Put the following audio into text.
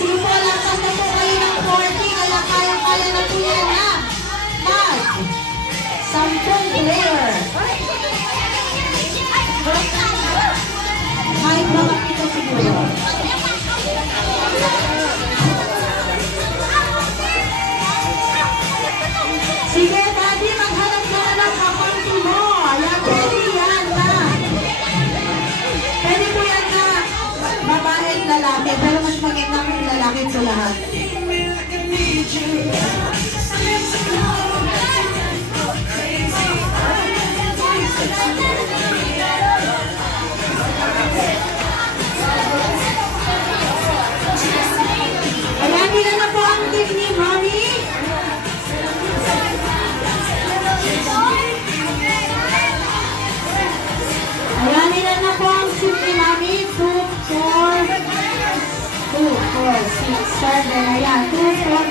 Sige po, lakas na po kayo ng 40. Kaya kaya-kaya na po yan na. Sampung player. Kahit mga pito siguro. Sige, Daddy, maghanap ka na ng kakampi mo. Ayan, pwede yan na. Pwede po yan na babae at lalaki. Pero mas maganda kung lalaki sa lahat. Ayan, nila na po ang team ni Mami. Ayan, nila na po ang team ni Mami. 2, 4, 6, 7. Ayan, 2, 4.